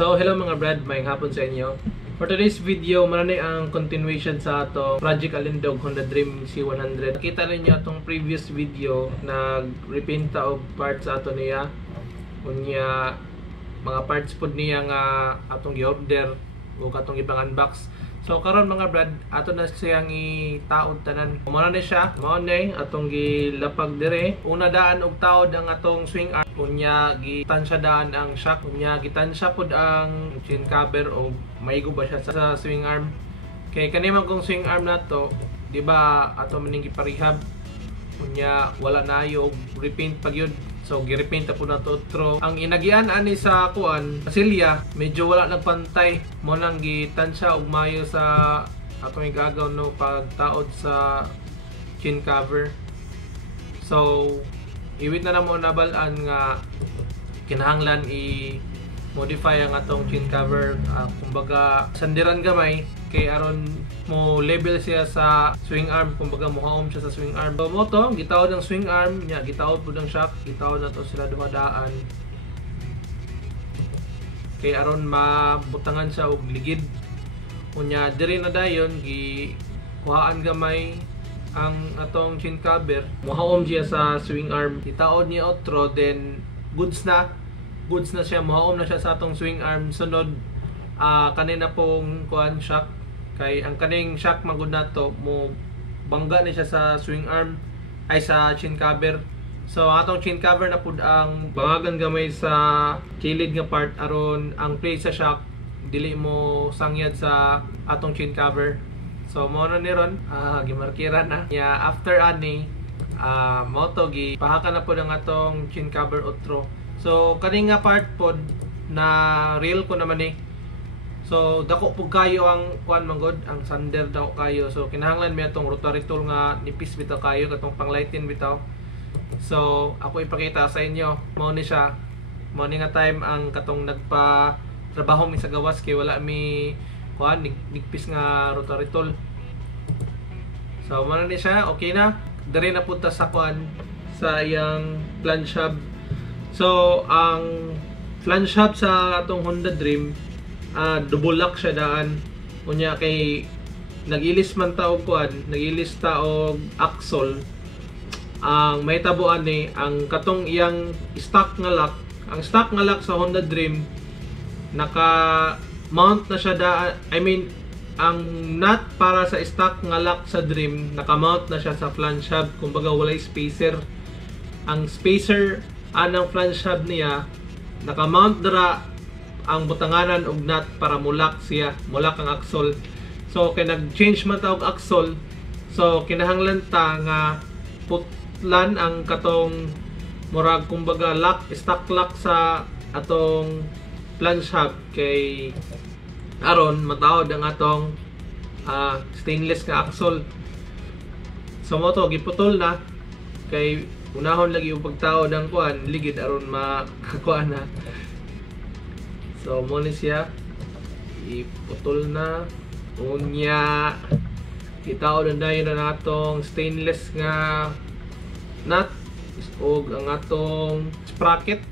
So, hello mga brad, may hapon sa inyo. For today's video, maranay ang continuation sa atong Project Alindog Honda Dream C100. Nakita ninyo itong previous video na repinta og parts sa ato niya. Kunya, mga parts pod niya nga atong gi-order o atong ibang unbox. So karon mga brad, ato na siyang itaod tanan. Mao na siya, mao na atong gilapag dire. Una daan og taod ang atong swing arm. Kunya gitansya daan ang shock. Kunya gitansya pod ang chin cover o maigo ba siya sa swing arm. Kay kanimang kong swing arm na to, di ba ato maning giparehab. Kunya wala na yung repaint pag yun. So gi-repaint na po na to outro. Ang inagian ani sa kuan, pasilya, medyo wala nagpantay. Mo nang gitansya og mayo sa atong igagaw no pagtaod sa chin cover. So iwit na mo nabalaan nga kinahanglan i-modify ang atong chin cover. Kumbaga sandiran gamay kay aron mo label siya sa swing arm, kumbaga muhaom siya sa swing arm. So mo to, gitawod ang swing arm nya, gitawod pud ang shock, gitawod na to sila duha daan. Kay aron mabutangan siya og ligid. Unya diri na dayon gi kuhaan gamay ang atong chin cover, muhaom siya sa swing arm, gitawod niya outro, then goods na siya, muhaom na siya sa atong swing arm. Sunod kanina pong kuan shock, kay ang kaning shock magud nato mo bangga ni siya sa swing arm ay sa chin cover. So atong chin cover na pud ang bangagan gamay sa kilid nga part aron ang play sa shock dili mo sangyad sa atong chin cover. So mo na ni ron gimarkira na ya after ani mo to gi pahaka na pud ang atong chin cover outro. So kaning nga part pod na reel ko naman ni. So dako pug kayo ang kuan manggod, ang sander daw kayo. So kinahanglan mi atong rotary tool nga nipis bitaw kayo katong panglighten bitaw. So ako ipakita sa inyo, mao ni siya. Mao ni nga time ang katong nagpa trabaho mi sa gawas kay wala mi kuan nigpis nga rotary tool. So mao ni siya, okay na. Diri na punta sa kuan sa iyang flange hub. So ang flange hub sa atong Honda Dream double lock siya daan. Unya kay nagilis man ta og kuan, nagilis ta og axle. Ang may tabuan ni ang katong iyang stock nga lock. Ang stock nga lock sa Honda Dream naka mount na siya daan. I mean ang nut para sa stock nga lock sa Dream naka-mount na siya sa flange hub, kumbaga walay spacer. Ang spacer anang flange hub niya naka-mount dira ang butanganan og nut para mulak siya, mulak ang axle. So kay nag-change man ta og axle, so kinahanglan ta nga putlan ang katong murag kumbaga lock, stock lock sa atong flange hub kay aron matawod ang atong stainless nga axle. So mo to giputol na kay unahon lagi yung pagtawod ang kuan ligid aron makakuan na. So mo ni siya iputol na. Unya gitawod na dayon na natong stainless nga nut og ang atong sprocket.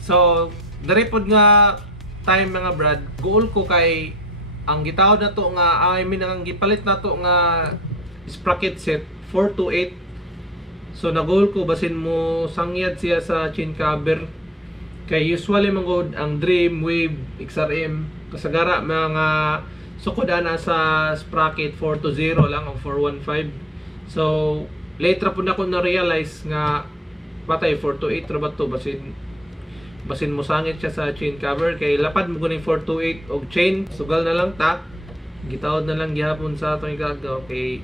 So diri pod nga time mga brad, goal ko kay ang gitawod na to nga I mean ang gipalit na to nga sprocket set 428. So na goal ko basin mo sangyad siya sa chin cover. Kay usually manggod ang Dream, Wave, XRM kasagara mga sukod ana sa sprocket 420 lang o 415. So later po na ko na realize nga patay 428 ra ba to basin mo sangit siya sa chain cover kay lapad mo kuning 428 og chain sugal na lang ta. Gitawod na lang gihapon sa atong igagaw kay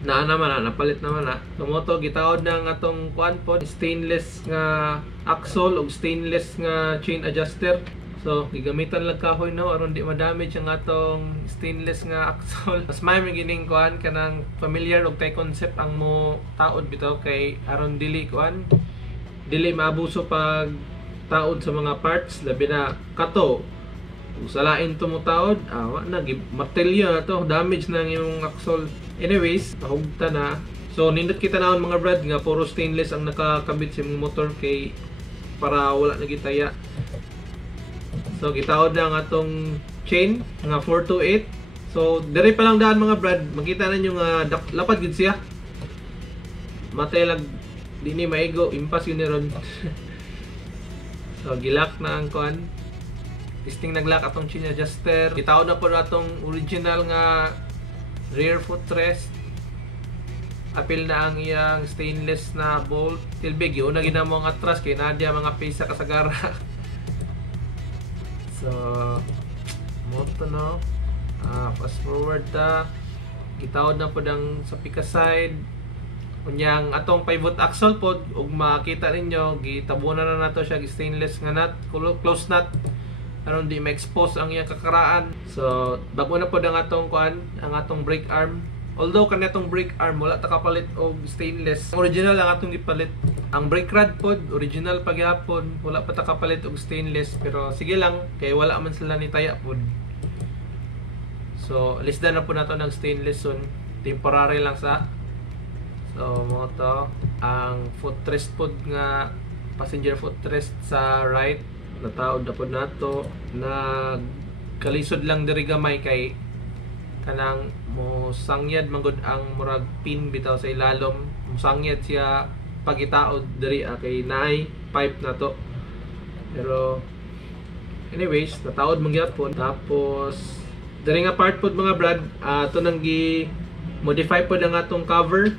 naa naman napalit naman tumoto gitawod na ang atong kuan pod stainless nga axle ug stainless nga chain adjuster. So gigamitan lang kahoy no aron di ma-damage ang atong stainless nga axle. Mas may gining kuan kanang familiar og kay concept ang mo taod bitaw kay aron dili kuan dili maabuso pag taod sa mga parts labi na kato usalain to mo taod na martelyo na to, damage na ang imong axle. Anyways, pahugta na. So nindot kita naon mga brad nga puro stainless ang nakakabit sa imong motor kay para wala na gitaya. So gitaod na ang atong chain nga 428. So dire pa lang daan mga brad, makita ninyo nga lapad gid siya. Matay lag di ni maigo, impas yun ni ron. So gilak na ang kuan. Testing naglock atong chain adjuster. Gitaod na po atong original nga rear footrest. Apil na ang iyang stainless na bolt. Tilbig yun na ginamo ang atras kay nadya mga pisa kasagara. So moto no. Fast forward ta. Gitaod na po ang sa pika side. Kunyang atong pivot axle pod ug makita ninyo gitabunan na nato siya stainless nga nut, close nut aron di ma-expose ang iyang kakaraan. So bago na pod ang atong kuan, ang atong brake arm. Although kanatong brake arm wala ta kapalit og stainless, original ang atong gipalit. Ang brake rod pod original pa gyapon, wala pa ta kapalit og stainless, pero sige lang kay wala man sila ni taya pod. So lisdan na po nato ng stainless son, temporary lang sa. So mo to ang footrest pod nga passenger footrest sa right, nataod na pod nato na kalisod lang diri gamay kay kanang mo sangyad manggod ang murag pin bitaw sa ilalom, mo sangyad siya pagitaod diri kay naay pipe na to. Pero anyways nataod man gyapon. Tapos diri nga part pod mga brad, to nang gi modify pod ang atong cover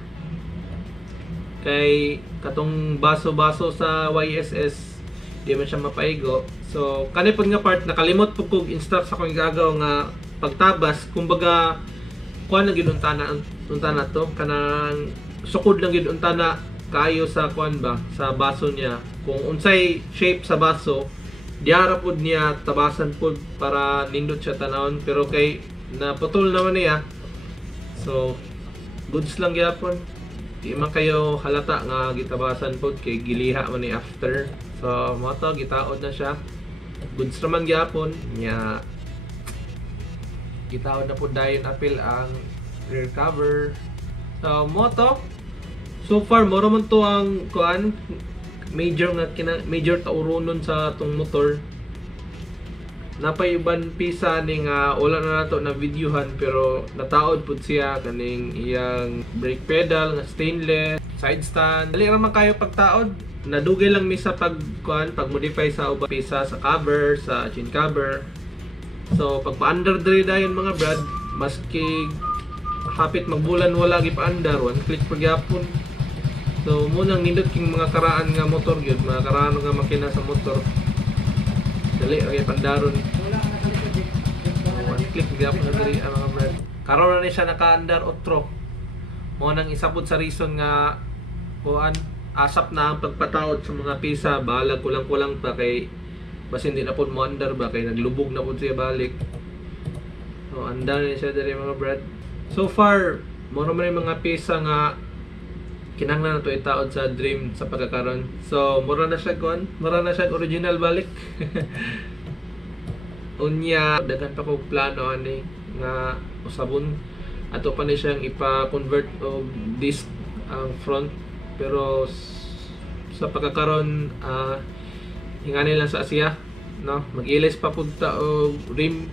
kay katong baso-baso sa YSS di man siya mapaigo. So kani pod nga part nakalimot po kog instruct sa akong gagaw nga pagtabas, kumbaga kuan lang gid untana to kanang sukod lang gid untana kaayo sa kuan ba sa baso niya. Kung unsay shape sa baso diara pod niya tabasan pod para nindot siya tanawon, pero kay naputol naman niya. So goods lang gyapon. Di man kayo halata nga gitabasan pod kay giliha man ni after. So mo to gitaod na siya. Goods naman gyapon nya. Gitaod na pod dayon apil ang rear cover. So mo to. So far mo man to ang kuan major tauronon sa atong motor. Napayuban pisa ning wala na nato na videohan, pero nataod pud siya kaning iyang brake pedal nga stainless, side stand. Dali ra man kayo pagtaod, nadugay lang mi sa pag-modify sa ubang pisa sa cover, sa chin cover. So pag pa-under diri dayon mga brad, maski hapit magbulan wala gi pa-under, one click pa gyapon. So munang nindot king mga karaan nga motor gyud, mga karaan nga makina sa motor. Dali okay pandaron. One click gyapon na diri ang mga brad. Karon na ni siya naka-under otro. Mo nang isabot sa reason nga kuan asap na ang pagpataod sa mga pisa, balag kulang-kulang pa kay basin di na pod mo under ba kay naglubog na pod siya balik. So andar ni siya diri mga brad. So far mo man yung mga pisa nga kinahanglan nato itaod sa Dream sa pagkakaron. So mura na siya kuan, mura na siya original balik. Unya daghan pa kog plano ani nga usabon ato pa ni siyang ipa-convert og disc ang front, pero sa pagkakaron hingani lang sa Asia, no? Mag-ilis pa punta og rim,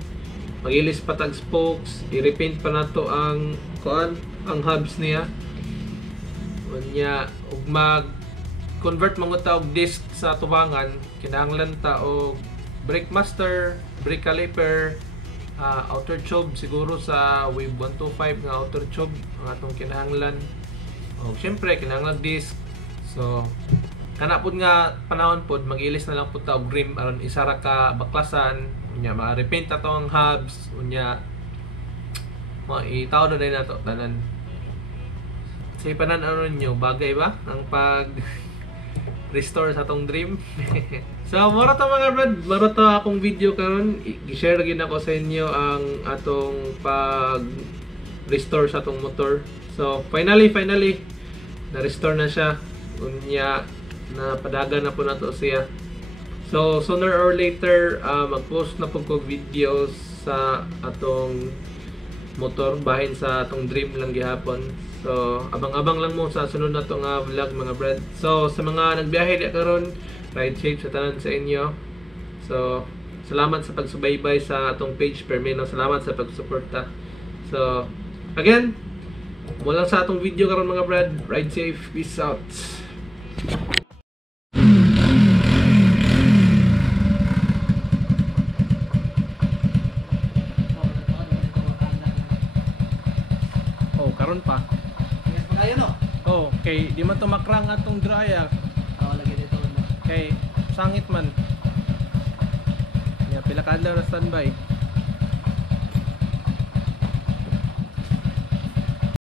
mag-ilis pa tag spokes, i-repaint pa nato ang kuan, ang hubs niya. Unya ug mag-convert mangut ta og disc sa tubangan, kinahanglan ta og brake master, brake caliper, outer tube siguro sa Wave 125 nga outer tube ang atong kinahanglan. O syempre kinahanglan disc. So kana pud nga panahon pod mag-ilis na lang pud ta og rim aron isara ka baklasan. Unya ma-repaint ato ang hubs, unya itaw na din nato tanan. Sa ipanan ano nyo, bagay ba ang pag restore sa atong Dream? So mura to mga brad, mura to akong video karon, i-share gid ako sa inyo ang atong pag restore sa atong motor. So finally na restore na siya. Unya na padagan na po nato siya. So sooner or later mag-post na po ko videos sa atong motor bahin sa atong Dream lang gihapon. So abang-abang lang mo sa sunod na to nga vlog mga brad. So sa mga nagbiyahe di karon, ride safe sa tanan sa inyo. So Salamat sa pagsubaybay sa atong page Permeno. Salamat sa pagsuporta. So, again, mula sa atong video karon mga brad. Ride safe. Peace out. Oh, karon pa. Yes, pa kayo no? Oh, kay di man tumakrang atong draya. Lagi dito. Kay sangit man. Ya, pila ka adlaw na standby.